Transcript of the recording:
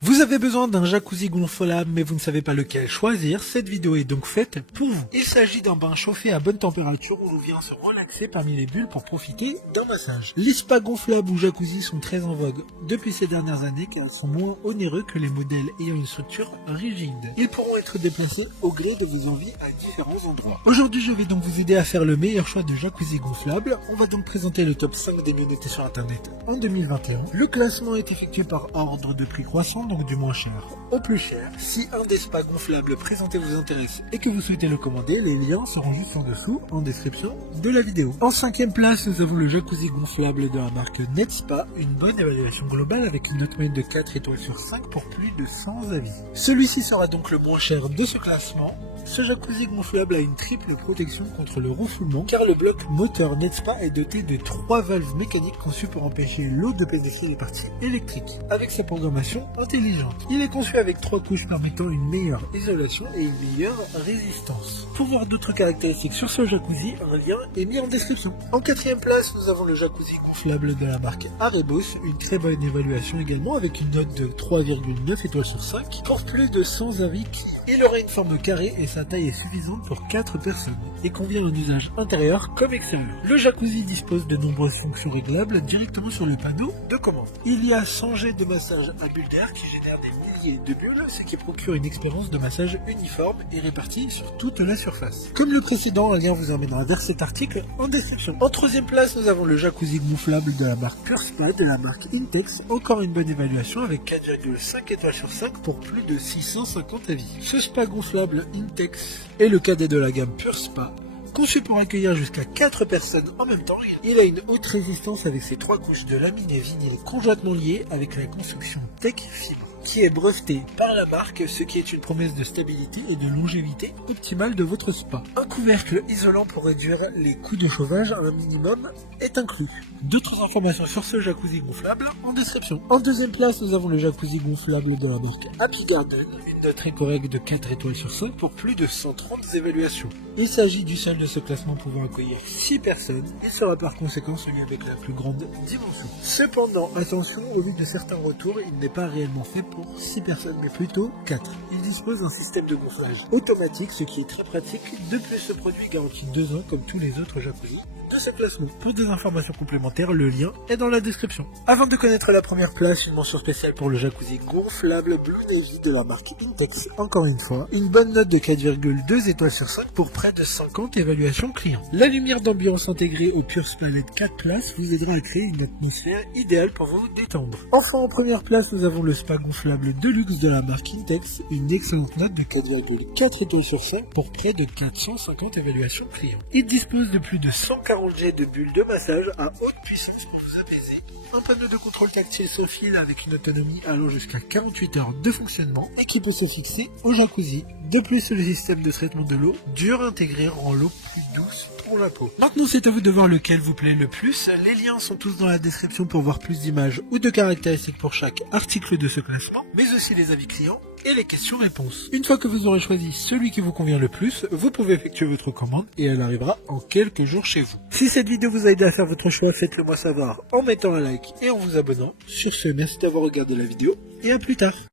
Vous avez besoin d'un jacuzzi gonflable mais vous ne savez pas lequel choisir, cette vidéo est donc faite pour vous. Il s'agit d'un bain chauffé à bonne température où l'on vient se relaxer parmi les bulles pour profiter d'un massage. Les spas gonflables ou jacuzzi sont très en vogue depuis ces dernières années car ils sont moins onéreux que les modèles ayant une structure rigide. Ils pourront être déplacés au gré de vos envies à différents endroits. Aujourd'hui je vais donc vous aider à faire le meilleur choix de jacuzzi gonflable. On va donc présenter le top 5 des mieux notés sur internet en 2021. Le classement est effectué par ordre de prix croissant, donc du moins cher au plus cher. Si un des spas gonflables présentés vous intéresse et que vous souhaitez le commander, les liens seront juste en dessous en description de la vidéo. En 5e place, nous avons le jacuzzi gonflable de la marque Netspa, une bonne évaluation globale avec une note moyenne de 4 étoiles sur 5 pour plus de 100 avis. Celui-ci sera donc le moins cher de ce classement. Ce jacuzzi gonflable a une triple protection contre le refoulement car le bloc moteur Netspa est doté de 3 valves mécaniques conçues pour empêcher l'eau de pénétrer les parties électriques. Avec sa programmation intelligente, il est conçu avec 3 couches permettant une meilleure isolation et une meilleure résistance. Pour voir d'autres caractéristiques sur ce jacuzzi, un lien est mis en description. En 4e place, nous avons le jacuzzi gonflable de la marque Arebos, une très bonne évaluation également avec une note de 3,9 étoiles sur 5 pour plus de 100 avis. Il aura une forme carrée et sa taille est suffisante pour 4 personnes et convient à un usage intérieur comme extérieur. Le jacuzzi dispose de nombreuses fonctions réglables directement sur le panneau de commande. Il y a 100 jets de massage à bulles d'air qui génèrent des milliers de bulles, ce qui procure une expérience de massage uniforme et répartie sur toute la surface. Comme le précédent, un lien vous emmènera vers cet article en description. En 3e place, nous avons le jacuzzi gonflable de la marque PurSpa de la marque Intex, encore une bonne évaluation avec 4,5 étoiles sur 5 pour plus de 650 avis. Ce spa gonflable Intex est le cadet de la gamme PurSpa. Conçu pour accueillir jusqu'à 4 personnes en même temps, il a une haute résistance avec ses 3 couches de laminés vinyle conjointement liées avec la construction Tech Fibre, qui est brevetée par la marque, ce qui est une promesse de stabilité et de longévité optimale de votre spa. Un couvercle isolant pour réduire les coûts de chauffage à un minimum est inclus. D'autres informations sur ce jacuzzi gonflable en description. En 2e place, nous avons le jacuzzi gonflable de la marque Happy Garden, une note très correcte de 4 étoiles sur 5 pour plus de 130 évaluations. Il s'agit du seul de ce classement pouvant accueillir 6 personnes et sera par conséquent celui avec la plus grande dimension. Cependant, attention, au vu de certains retours, il n'est pas réellement fait pour 6 personnes mais plutôt 4. Il dispose d'un système de gonflage automatique, ce qui est très pratique. De plus, ce produit garantit 2 ans comme tous les autres jacuzzi de ce classement. Pour des informations complémentaires, le lien est dans la description. Avant de connaître la première place, une mention spéciale pour le jacuzzi gonflable Blue Navy de la marque Intex. Encore une fois, une bonne note de 4,2 étoiles sur 5 pour près de 50 évaluations clients. La lumière d'ambiance intégrée au PurSpa LED 4 places vous aidera à créer une atmosphère idéale pour vous détendre. Enfin, en première place, nous avons le spa gonflable Deluxe de la marque Intex, une excellente note de 4,4 étoiles sur 5 pour près de 450 évaluations clients. Il dispose de plus de 140 jets de bulles de massage à haute puissance pour vous apaiser, un panneau de contrôle tactile sans fil avec une autonomie allant jusqu'à 48 heures de fonctionnement et qui peut se fixer au jacuzzi. De plus, le système de traitement de l'eau dur intégré rend l'eau plus douce pour la peau. Maintenant, c'est à vous de voir lequel vous plaît le plus. Les liens sont tous dans la description pour voir plus d'images ou de caractéristiques pour chaque article de ce classement, mais aussi les avis clients et les questions-réponses. Une fois que vous aurez choisi celui qui vous convient le plus, vous pouvez effectuer votre commande et elle arrivera en quelques jours chez vous. Si cette vidéo vous a aidé à faire votre choix, faites-le moi savoir en mettant un like et en vous abonnant. Sur ce, merci d'avoir regardé la vidéo et à plus tard.